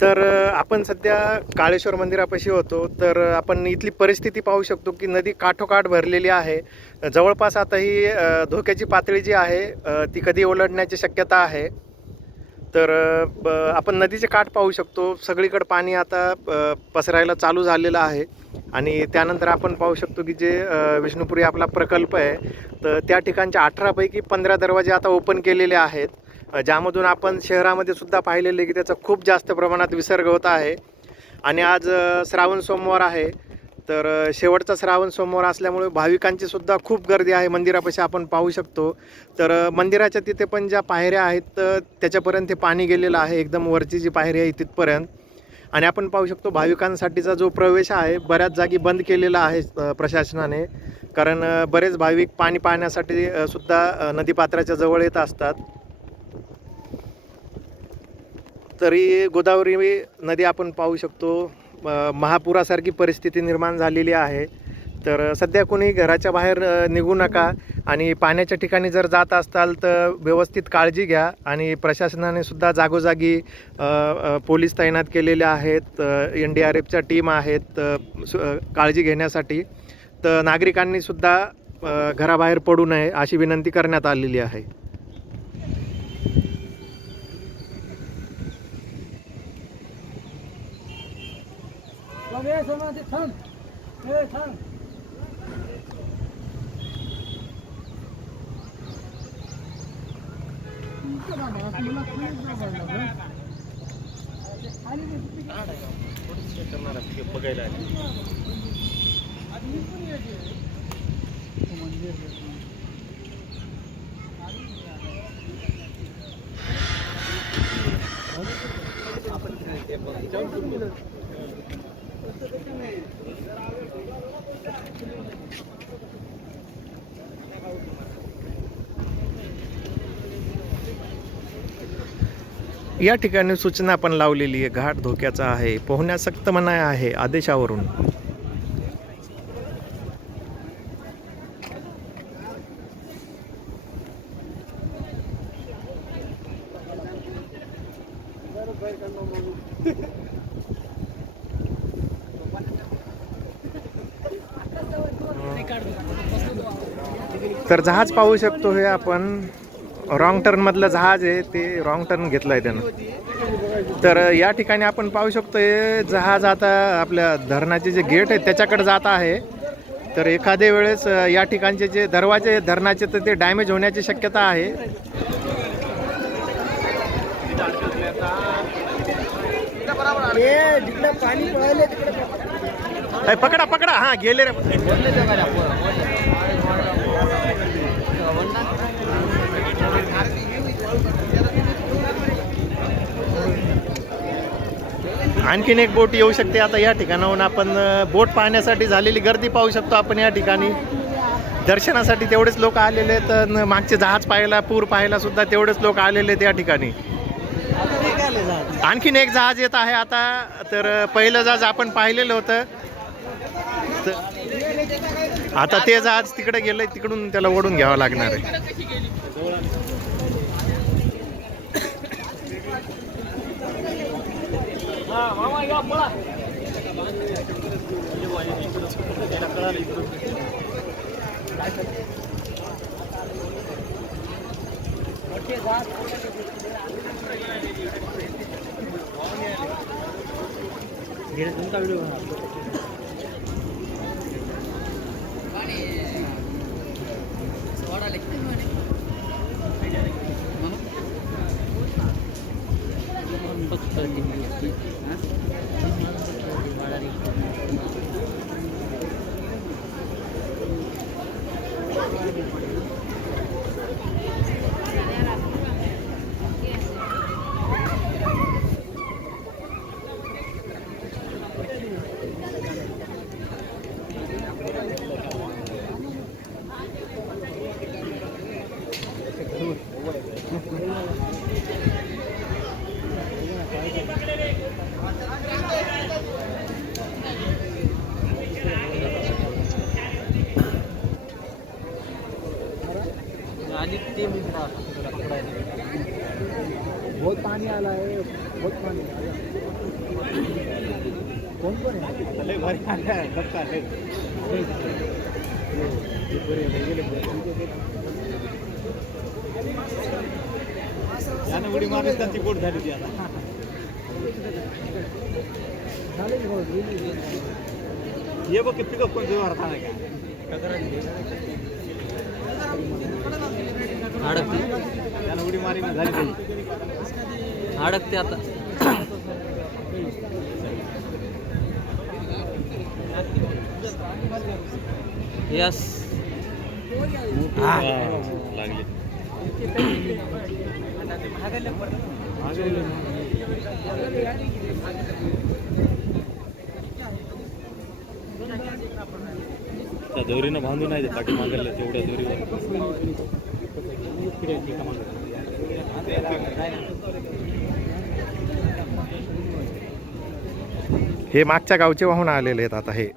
तर आपण सध्या काळेश्वर मंदिरापाशी होतो. तर आपण इथली परिस्थिती पाहू शकतो की नदी काठोकाठ भरलेली आहे. जवळपास आता ही धोक्याची पातळी जी आहे ती कधी ओलांडण्याची शक्यता आहे. तर ब- आपण नदीचे काठ पाहू शकतो. सगळीकडे पाणी आता पसरायला चालू झालेलं आहे. आणि त्यानंतर आपण पाहू शकतो की जे विष्णुपुरी आपला प्रकल्प आहे तर त्या ठिकाणच्या अठरापैकी पंधरा दरवाजे आता ओपन केलेले आहेत. ज्यामधून आपण शहरामध्ये सुद्धा पाहिलेले की त्याचा खूप जास्त प्रमाणात विसर्ग होत आहे. आणि आज श्रावण सोमवार आहे तर शेवटचा श्रावण सोमवार असल्यामुळे भाविकांची सुद्धा खूप गर्दी आहे मंदिरापाशी आपण पाहू शकतो. तर मंदिराच्या तिथे पण ज्या पायऱ्या आहेत तर त्याच्यापर्यंत ते पाणी गेलेलं आहे एकदम वरची जी पायरी आहे तिथपर्यंत. आणि आपण पाहू शकतो भाविकांसाठीचा जो प्रवेश आहे बऱ्याच जागी बंद केलेला आहे प्रशासनाने. कारण बरेच भाविक पाणी पाहण्यासाठी सुद्धा नदीपात्राच्या जवळ येत असतात. तरी गोदावरी नदी आपण पाहू शकतो. महापुरासारखी परिस्थिती निर्माण झालेली आहे. तर सध्या कोणी घराच्या बाहेर निघू नका आणि पाण्याच्या ठिकाणी जर जात असाल तर व्यवस्थित काळजी घ्या आणि प्रशासनाने सुद्धा जागोजागी पोलीस तैनात केलेले आहेत. एन डी आर एफच्या टीम आहेत काळजी घेण्यासाठी. तर नागरिकांनी सुद्धा घराबाहेर पडू नये अशी विनंती करण्यात आलेली आहे. लगे समाधी थांब ए थांब या ठिकाणी सूचना पण लावलेली आहे. घाट धोक्याचा आहे. पोहण्यासक्त मनाय आहे. आदेशावरून. तर जहाज पाहू शकतो हे आपण. रॉंग टर्नमधलं जहाज आहे ते रॉंग टर्न घेतलं आहे त्यानं. तर या ठिकाणी आपण पाहू शकतो हे जहाज आता आपल्या धरणाचे जे गेट आहे त्याच्याकडे जात आहे. तर एखाद्या वेळेस या ठिकाणचे जे दरवाजे धरणाचे तर ते डॅमेज होण्याची शक्यता आहे. पकडा पकडा. हा गेले रे. आणखीन एक बोट येऊ शकते. आता या ठिकाणाहून आपण बोट पाहण्यासाठी झालेली गर्दी पाहू शकतो आपण या ठिकाणी. दर्शनासाठी तेवढेच लोक आलेले आहेत अन मागचे जहाज पाहायला पूर पाहायला सुद्धा तेवढेच लोक आलेले आहेत या ठिकाणी. आणखीन एक जहाज येत आहे आता. तर पहिलं जहाज आपण पाहिलेलं होतं. तर आता ते जहाज तिकडे गेलंय तिकडून त्याला ओढून घ्यावं लागणार आहे. तुमचा व्हिडिओ बहुत पानी आला है बहुत पानी कौन कौन है? भारी आला है। पक्का है यानं उडी मारत त्यांची दिया था। चले जाओ ये बघ पिकअप कोणत्या वाढत नहीं का अडकते उडी मारी झाली अडकते आता. यस. लागली त्या दोरीनं बांधून नाही पाठी मागल्या तेवढ्या दोरीवर. हे मागच्या गावचे वाहून आलेले आहेत आता हे.